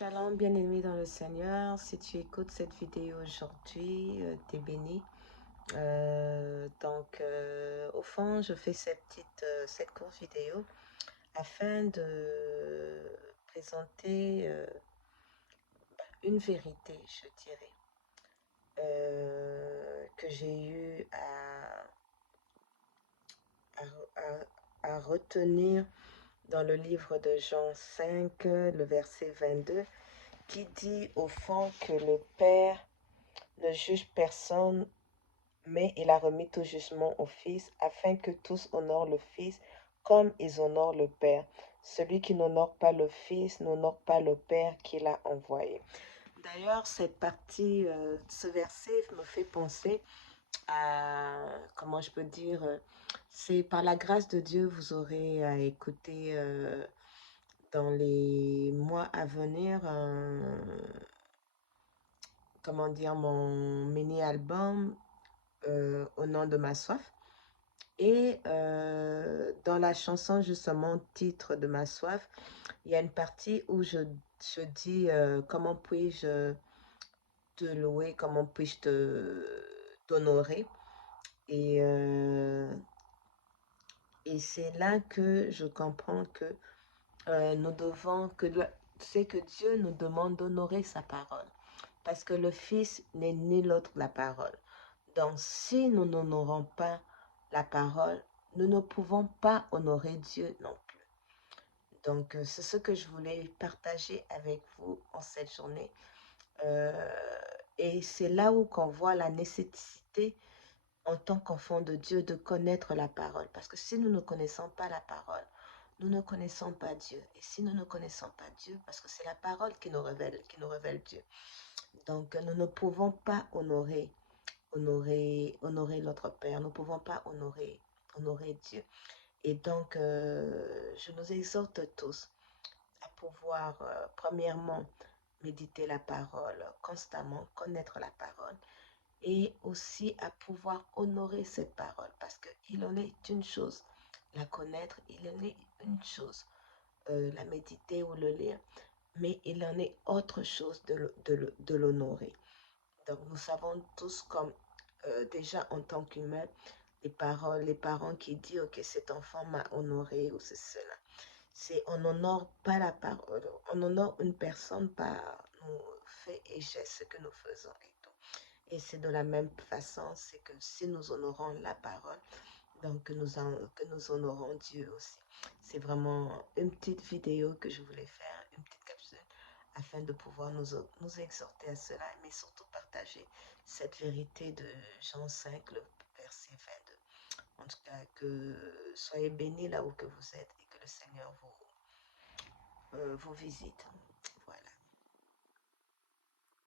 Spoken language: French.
Shalom, bien-aimé dans le Seigneur. Si tu écoutes cette vidéo aujourd'hui, t'es béni. Au fond, je fais cette courte vidéo afin de présenter une vérité, je dirais, que j'ai eu à retenir dans le livre de Jean 5, le verset 22, qui dit au fond que le Père ne juge personne, mais il a remis tout jugement au Fils, afin que tous honorent le Fils comme ils honorent le Père. Celui qui n'honore pas le Fils n'honore pas le Père qui l'a envoyé. D'ailleurs, cette partie, ce verset me fait penser à, comment je peux dire, c'est par la grâce de Dieu, vous aurez à écouter dans les mois à venir comment dire, mon mini-album Au nom de ma soif. Et dans la chanson, justement, titre de ma soif, il y a une partie où je dis comment puis-je te louer, comment puis-je t'honorer. Et, euh, et c'est là que je comprends que nous devons, c'est que Dieu nous demande d'honorer sa parole. Parce que le Fils n'est ni l'autre la parole. Donc, si nous n'honorons pas la parole, nous ne pouvons pas honorer Dieu non plus. Donc, c'est ce que je voulais partager avec vous en cette journée. Et c'est là où qu'on voit la nécessité, en tant qu'enfant de Dieu, de connaître la parole. Parce que si nous ne connaissons pas la parole, nous ne connaissons pas Dieu. Et si nous ne connaissons pas Dieu, parce que c'est la parole qui nous révèle Dieu. Donc, nous ne pouvons pas honorer notre Père. Nous ne pouvons pas honorer Dieu. Et donc, je nous exhorte tous à pouvoir, premièrement, méditer la parole constamment, connaître la parole, et aussi à pouvoir honorer cette parole, parce qu'il en est une chose, la connaître, il en est une chose, la méditer ou le lire, mais il en est autre chose de l'honorer. Donc, nous savons tous comme déjà en tant qu'humain, les parents qui disent, ok, cet enfant m'a honoré ou c'est cela. C'est, on n'honore pas la parole, on honore une personne par nos faits et gestes que nous faisons et tout. Et c'est de la même façon, c'est que si nous honorons la parole, donc que nous honorons Dieu aussi. C'est vraiment une petite vidéo que je voulais faire, une petite capsule, afin de pouvoir nous exhorter à cela, mais surtout partager cette vérité de Jean 5, le verset 22. En tout cas, que soyez bénis là où que vous êtes et que le Seigneur vous visite.